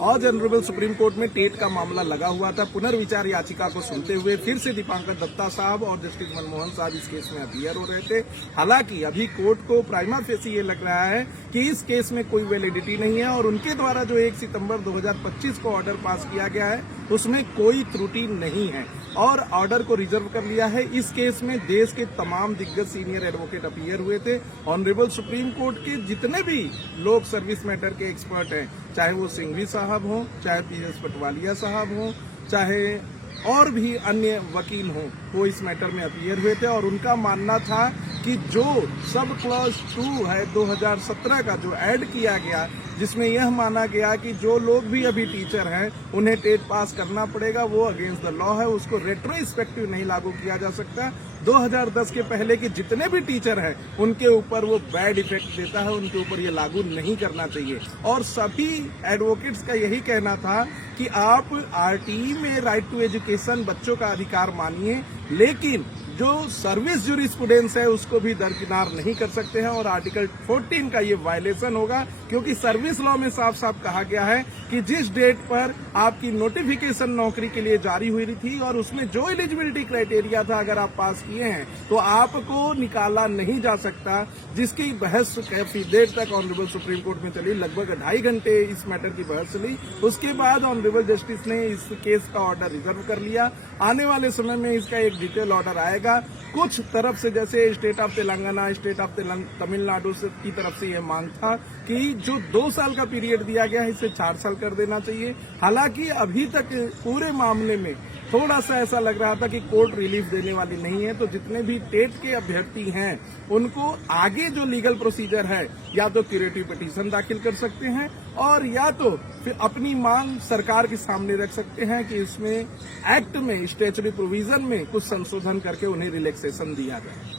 आज honourable supreme court में TET का मामला लगा हुआ था। पुनर्विचार याचिका को सुनते हुए फिर से दीपांकर दत्ता साहब और जस्टिस मनमोहन साहब इस केस में अपीयर हो रहे थे। हालांकि अभी कोर्ट को प्राइमा फेसी ये लग रहा है कि इस केस में कोई वैलिडिटी नहीं है और उनके द्वारा जो 1 सितंबर 2025 को ऑर्डर पास किया गया है उसमें कोई त्रुटि नहीं है और ऑर्डर को रिजर्व कर लिया है। इस केस में देश के तमाम दिग्गज सीनियर एडवोकेट अपीयर हुए थे। ऑनरेबल सुप्रीम कोर्ट के जितने भी लोग सर्विस मैटर के एक्सपर्ट हैं, चाहे वो सिंघवी साहब हों, चाहे पीएस पटवालिया साहब हों, चाहे और भी अन्य वकील हों, वो इस मैटर में अपीयर हुए थे और उनका मानना था कि जो सब क्लॉज 2 है 2017 का जो ऐड किया गया, जिसमें यह माना गया कि जो लोग भी अभी टीचर हैं उन्हें टेट पास करना पड़ेगा, वो अगेंस्ट द लॉ है, उसको रेट्रोस्पेक्टिव नहीं लागू किया जा सकता। 2010 के पहले के जितने भी टीचर हैं उनके ऊपर वो बैड इफेक्ट देता है, उनके ऊपर ये लागू नहीं करना चाहिए। और सभी एडवोकेट्स का यही कहना था कि आप आरटीई में राइट टू एजुकेशन बच्चों का अधिकार मानिए, लेकिन जो सर्विस ज्यूरिस्प्रूडेंस है उसको भी दरकिनार नहीं कर सकते हैं और आर्टिकल 14 का ये वायलेशन होगा, क्योंकि सर्विस लॉ में साफ साफ कहा गया है कि जिस डेट पर आपकी नोटिफिकेशन नौकरी के लिए जारी हुई थी और उसमें जो एलिजिबिलिटी क्राइटेरिया था अगर आप पास किए हैं तो आपको निकाला नहीं जा सकता, जिसकी बहस काफी देर तक ऑनरेबल सुप्रीम कोर्ट में चली। लगभग 2.5 घंटे इस मैटर की बहस चली। उसके बाद ऑनरेबल जस्टिस ने इस केस का ऑर्डर रिजर्व कर लिया। आने वाले समय में इसका एक डिटेल ऑर्डर आएगा। कुछ तरफ से जैसे state of Telangana, state of Tamil Nadu की तरफ से यह मांग था कि जो 2 साल का पीरियड दिया गया है इसे 4 साल कर देना चाहिए। हालांकि अभी तक पूरे मामले में थोड़ा सा ऐसा लग रहा था कि कोर्ट रिलीफ देने वाली नहीं है, तो जितने भी टेट के अभ्यर्थी हैं उनको आगे जो लीगल प्रोसीजर है या तो क्यूरेटिव पिटीशन दाखिल कर सकते हैं और या तो फिर अपनी मांग सरकार के सामने रख सकते हैं कि इसमें एक्ट में स्टैट्यूटरी प्रोविजन में कुछ संशोधन करके उन्हें रिलैक्सेशन दिया जाए।